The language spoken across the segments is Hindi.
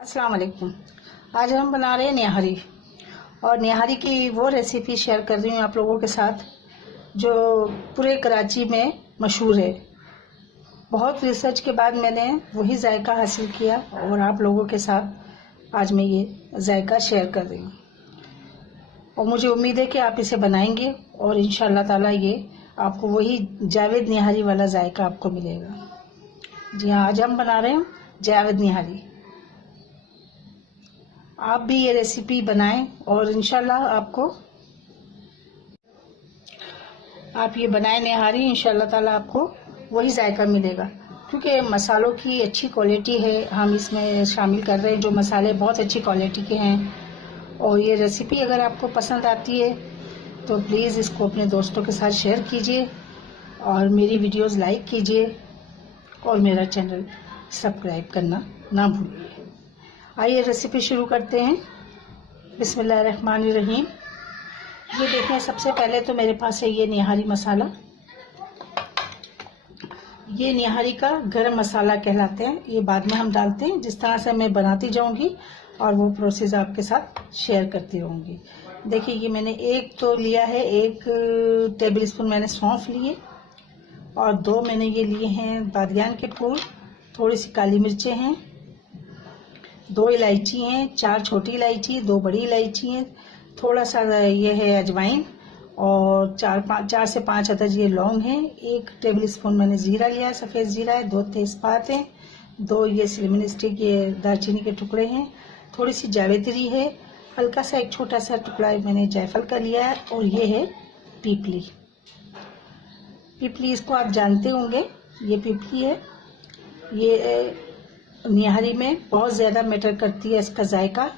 अस्सलाम वालेकुम। आज हम बना रहे हैं निहारी और निहारी की वो रेसिपी शेयर कर रही हूँ आप लोगों के साथ जो पूरे कराची में मशहूर है। बहुत रिसर्च के बाद मैंने वही जायका हासिल किया और आप लोगों के साथ आज मैं ये जायका शेयर कर रही हूँ और मुझे उम्मीद है कि आप इसे बनाएंगे और इंशाअल्लाह ताला ये आपको वही जावेद निहारी वाला जायका आपको मिलेगा। जी हाँ, आज हम बना रहे हैं जावेद निहारी। आप भी ये रेसिपी बनाएं और इंशाल्लाह आप ये बनाएं निहारी, इंशाल्लाह ताला आपको वही जायका मिलेगा क्योंकि मसालों की अच्छी क्वालिटी है। हम इसमें शामिल कर रहे हैं जो मसाले बहुत अच्छी क्वालिटी के हैं। और ये रेसिपी अगर आपको पसंद आती है तो प्लीज़ इसको अपने दोस्तों के साथ शेयर कीजिए और मेरी वीडियोस लाइक कीजिए और मेरा चैनल सब्सक्राइब करना ना भूलिए। आइए रेसिपी शुरू करते हैं। बिस्मिल्लाहिर्रहमानिर्रहीम। ये देखें, सबसे पहले तो मेरे पास है ये निहारी मसाला। ये निहारी का गरम मसाला कहलाते हैं। ये बाद में हम डालते हैं, जिस तरह से मैं बनाती जाऊंगी और वो प्रोसेस आपके साथ शेयर करती रहूंगी। देखिए, ये मैंने एक तो लिया है, 1 टेबल स्पून मैंने सौंफ लिए और 2 मैंने ये लिए हैं बादियान के फूल, थोड़ी सी काली मिर्चें हैं, 2 इलायची हैं, 4 छोटी इलायची, 2 बड़ी इलायची हैं, थोड़ा सा ये है अजवाइन और 4 से 5 अदद ये लौंग हैं। 1 टेबल स्पून मैंने जीरा लिया है, सफ़ेद जीरा है, 2 तेज़पात हैं, 2 ये सिनेमन स्टिक ये दालचीनी के टुकड़े हैं, थोड़ी सी जावित्री है, हल्का सा एक छोटा सा टुकड़ा मैंने जायफल का लिया है और ये है पीपली। पीपली इसको आप जानते होंगे, ये पीपली है। ये निहारी में बहुत ज़्यादा मैटर करती है इसका जायका।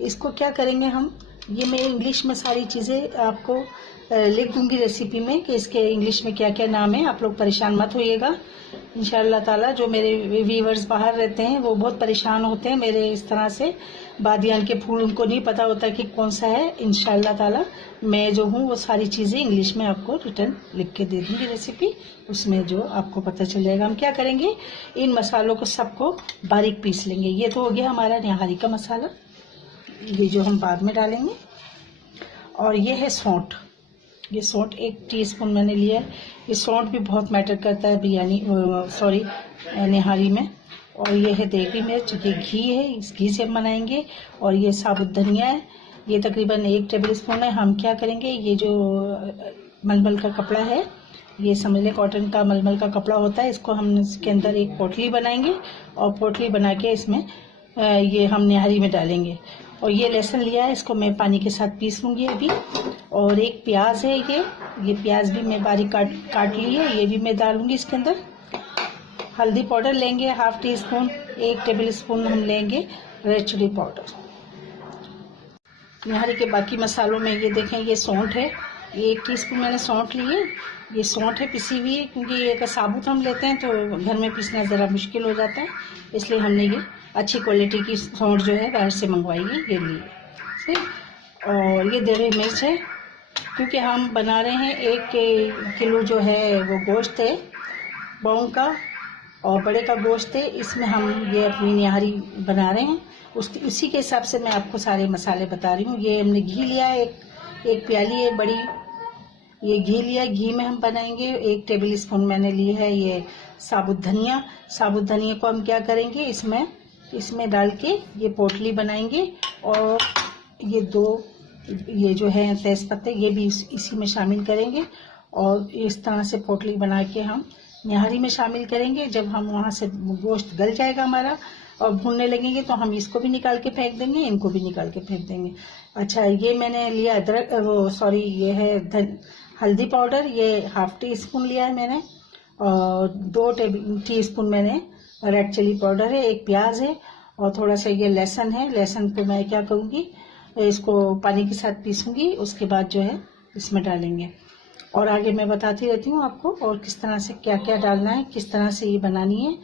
इसको क्या करेंगे हम, ये मैं इंग्लिश में सारी चीज़ें आपको लिख दूंगी रेसिपी में कि इसके इंग्लिश में क्या क्या नाम है। आप लोग परेशान मत होइएगा इंशाअल्लाह ताला। जो मेरे व्यूअर्स बाहर रहते हैं वो बहुत परेशान होते हैं मेरे इस तरह से बादियान के फूल, उनको नहीं पता होता कि कौन सा है। इंशाअल्लाह ताला मैं जो हूँ वो सारी चीज़ें इंग्लिश में आपको रिटर्न लिख के दे दूँगी रेसिपी, उसमें जो आपको पता चल जाएगा। हम क्या करेंगे, इन मसालों को सबको बारीक पीस लेंगे। ये तो हो गया हमारा निहारी का मसाला, ये जो हम बाद में डालेंगे। और ये है सौंठ। ये सौंठ 1 टीस्पून मैंने लिया है। ये सौंठ भी बहुत मैटर करता है बिरयानी निहारी में। और ये है देगी मिर्च, ये घी है, इस घी से हम बनाएंगे। और ये साबुत धनिया है, ये तकरीबन 1 टेबल स्पून है। हम क्या करेंगे, ये जो मलमल का कपड़ा है, ये समझ लें कॉटन का मलमल का कपड़ा होता है, इसको हम इसके अंदर एक पोटली बनाएंगे और पोटली बना के इसमें ये हम निहारी में डालेंगे। और ये लहसुन लिया है, इसको मैं पानी के साथ पीस लूँगी अभी। और 1 प्याज है, ये प्याज भी मैं बारीक काट ली है, ये भी मैं डालूंगी इसके अंदर। हल्दी पाउडर लेंगे 1/2 टीस्पून, 1 टेबल स्पून हम लेंगे रेड चिली पाउडर। निहारी के बाकी मसालों में ये देखें, ये सौंठ है, ये 1 टीस्पून मैंने सौंठ ली है। ये सौंठ है पिसी हुई है, क्योंकि ये अगर साबुत हम लेते हैं तो घर में पीसना ज़रा मुश्किल हो जाता है, इसलिए हमने ये अच्छी क्वालिटी की सौंठ जो है बाहर से मंगवाई है, ये ली है। और ये देवी मिर्च है, क्योंकि हम बना रहे हैं 1 किलो जो है वो गोश्त है बौंग का और बड़े का गोश्त है, इसमें हम ये अपनी निहारी बना रहे हैं। उसी के हिसाब से मैं आपको सारे मसाले बता रही हूँ। ये हमने घी लिया है, एक प्याली है बड़ी, ये घी लिया है, घी में हम बनाएंगे। 1 टेबल स्पून मैंने ली है ये साबुत धनिया। साबुत धनिया को हम क्या करेंगे, इसमें डाल के ये पोटली बनाएंगे। और ये 2 ये जो है तेज़पत्ते, ये भी इसी में शामिल करेंगे और इस तरह से पोटली बना के हम निहारी में शामिल करेंगे। जब हम वहाँ से गोश्त गल जाएगा हमारा और भूनने लगेंगे तो हम इसको भी निकाल के फेंक देंगे, इनको भी निकाल के फेंक देंगे। अच्छा, ये मैंने लिया ये है हल्दी पाउडर, ये 1/2 टीस्पून लिया है मैंने। और 2 टीस्पून मैंने रेड चिली पाउडर है, 1 प्याज है और थोड़ा सा ये लहसुन है। लहसुन को मैं क्या करूँगी, इसको पानी के साथ पीसूंगी, उसके बाद जो है इसमें डालेंगे। और आगे मैं बताती रहती हूँ आपको और किस तरह से क्या क्या डालना है, किस तरह से ये बनानी है।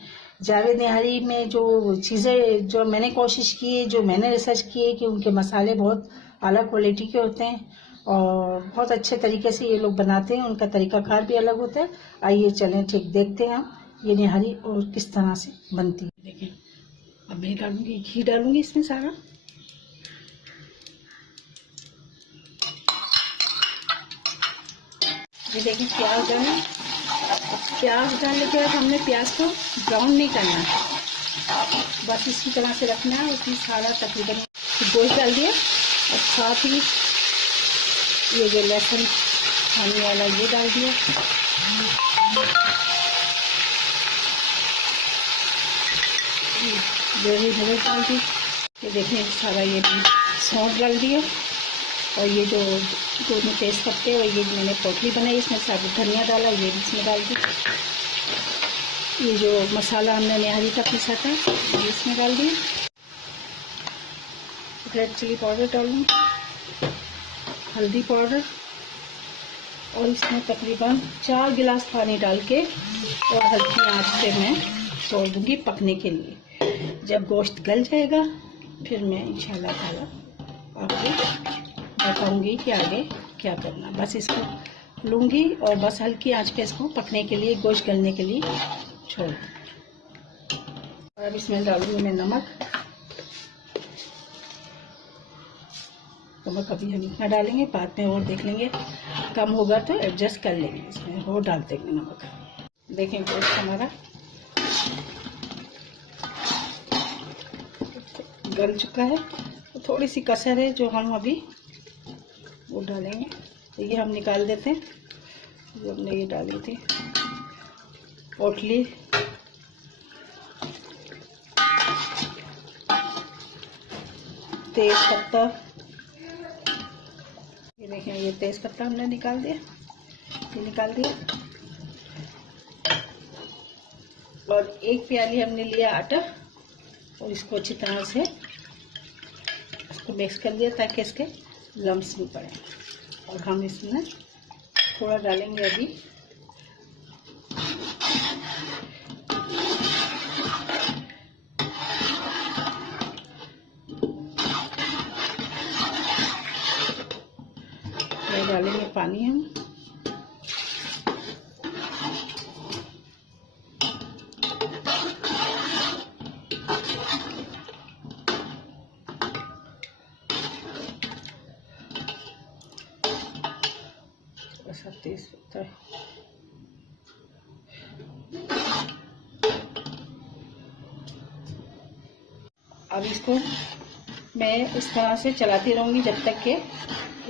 जावेद निहारी में जो चीज़ें जो मैंने कोशिश की है, जो मैंने रिसर्च की है कि उनके मसाले बहुत आला क्वालिटी के होते हैं और बहुत अच्छे तरीके से ये लोग बनाते हैं, उनका तरीकाकार भी अलग होता है। आइए चलें ठीक देखते हैं हम ये निहारी और किस तरह से बनती है। देखिए, अब मैं डालूंगी घी, डालूंगी इसमें सारा। ये देखिए प्याज डालें। प्याज डालने के बाद हमने प्याज को ब्राउन नहीं करना है, बस इसी तरह से रखना है। उसमें सारा तकरीबन गोश्त डाल दिया और साथ ही ये जो लहसुन खाने वाला ये डाल दिया। दही मिर्च डाल दी। ये देखिए सारा ये सौंफ डाल दिया और ये जो दोनों तेज पत्ते और ये मैंने पोटली बनाई इसमें साबुत धनिया डाला, ये भी इसमें डाल दी। ये जो मसाला हमने निहारी का पीसा था ये इसमें डाल दिया। रेड चिली पाउडर डालूँ, हल्दी पाउडर, और इसमें तकरीबन 4 गिलास पानी डाल के और हल्की आंच पे मैं छोड़ दूँगी पकने के लिए। जब गोश्त गल जाएगा फिर मैं इंशाल्लाह ताला आपको बताऊँगी कि आगे क्या करना। बस इसको लूँगी और बस हल्की आंच पे इसको पकने के लिए, गोश्त गलने के लिए छोड़ दूँ। और अब इसमें डालूँगी मैं नमक। नमक अभी हम इतना डालेंगे, बाद में और देख लेंगे, कम होगा तो एडजस्ट कर लेंगे, इसमें और डाल देंगे नमक। देखें गोश्त हमारा गल चुका है, तो थोड़ी सी कसर है जो हम अभी वो डालेंगे। तो ये हम निकाल देते हैं जो हमने ये डाली थी पोटली। तेज पत्ता, ये देखें ये तेज पत्ता हमने निकाल दिया, ये निकाल दिया। और 1 प्याली हमने लिया आटा और इसको अच्छी तरह से इसको मिक्स कर दिया ताकि इसके लम्स नहीं पड़े। और हम इसमें थोड़ा डालेंगे अभी डालेंगे पानी हम। ऐसा तेज होता है। अब इसको मैं इस तरह से चलाती रहूँगी जब तक कि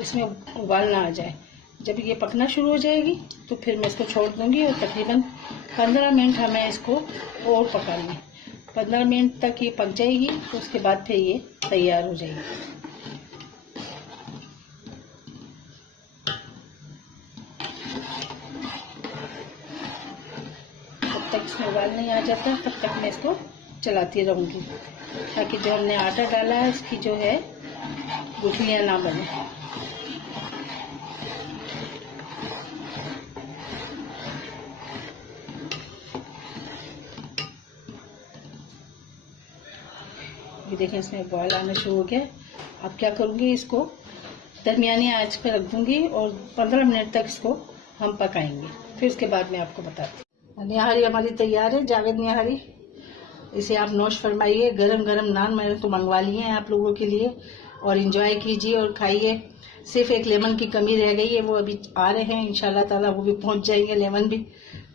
इसमें उबाल ना आ जाए। जब ये पकना शुरू हो जाएगी तो फिर मैं इसको छोड़ दूँगी और तकरीबन 15 मिनट हमें इसको और पकाना है। 15 मिनट तक ये पक जाएगी तो उसके बाद फिर ये तैयार हो जाएगी। जब तक इसमें उबाल नहीं आ जाता तब तक मैं इसको चलाती रहूँगी ताकि जो हमने आटा डाला है इसकी जो है गुठलियाँ ना बने। ये देखें इसमें बॉयल आना शुरू हो गया। अब क्या करूँगी, इसको दरमियानी आंच पर रख दूँगी और 15 मिनट तक इसको हम पकाएंगे। फिर उसके बाद मैं आपको बताती हूँ। निहारी हमारी तैयार है, जावेद निहारी। इसे आप नोश फरमाइए। गरम गरम नान मैंने तो मंगवा लिए हैं आप लोगों के लिए और इंजॉय कीजिए और खाइए। सिर्फ एक लेमन की कमी रह गई है, वो अभी आ रहे हैं इंशाल्लाह ताला, वो भी पहुंच जाएंगे लेमन भी।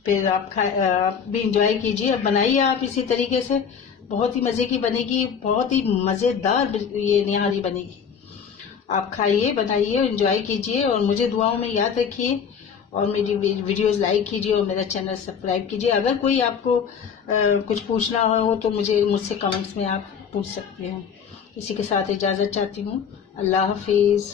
फिर आप भी इंजॉय कीजिए। अब बनाइए आप इसी तरीके से, बहुत ही मज़े की बनेगी, बहुत ही मज़ेदार ये निहारी बनेगी। आप खाइए, बनाइए, एंजॉय कीजिए और मुझे दुआओं में याद रखिए और मेरी वीडियोस लाइक कीजिए और मेरा चैनल सब्सक्राइब कीजिए। अगर कोई आपको कुछ पूछना हो तो मुझसे कमेंट्स में आप पूछ सकते हैं। इसी के साथ इजाज़त चाहती हूँ। अल्लाह हाफिज़।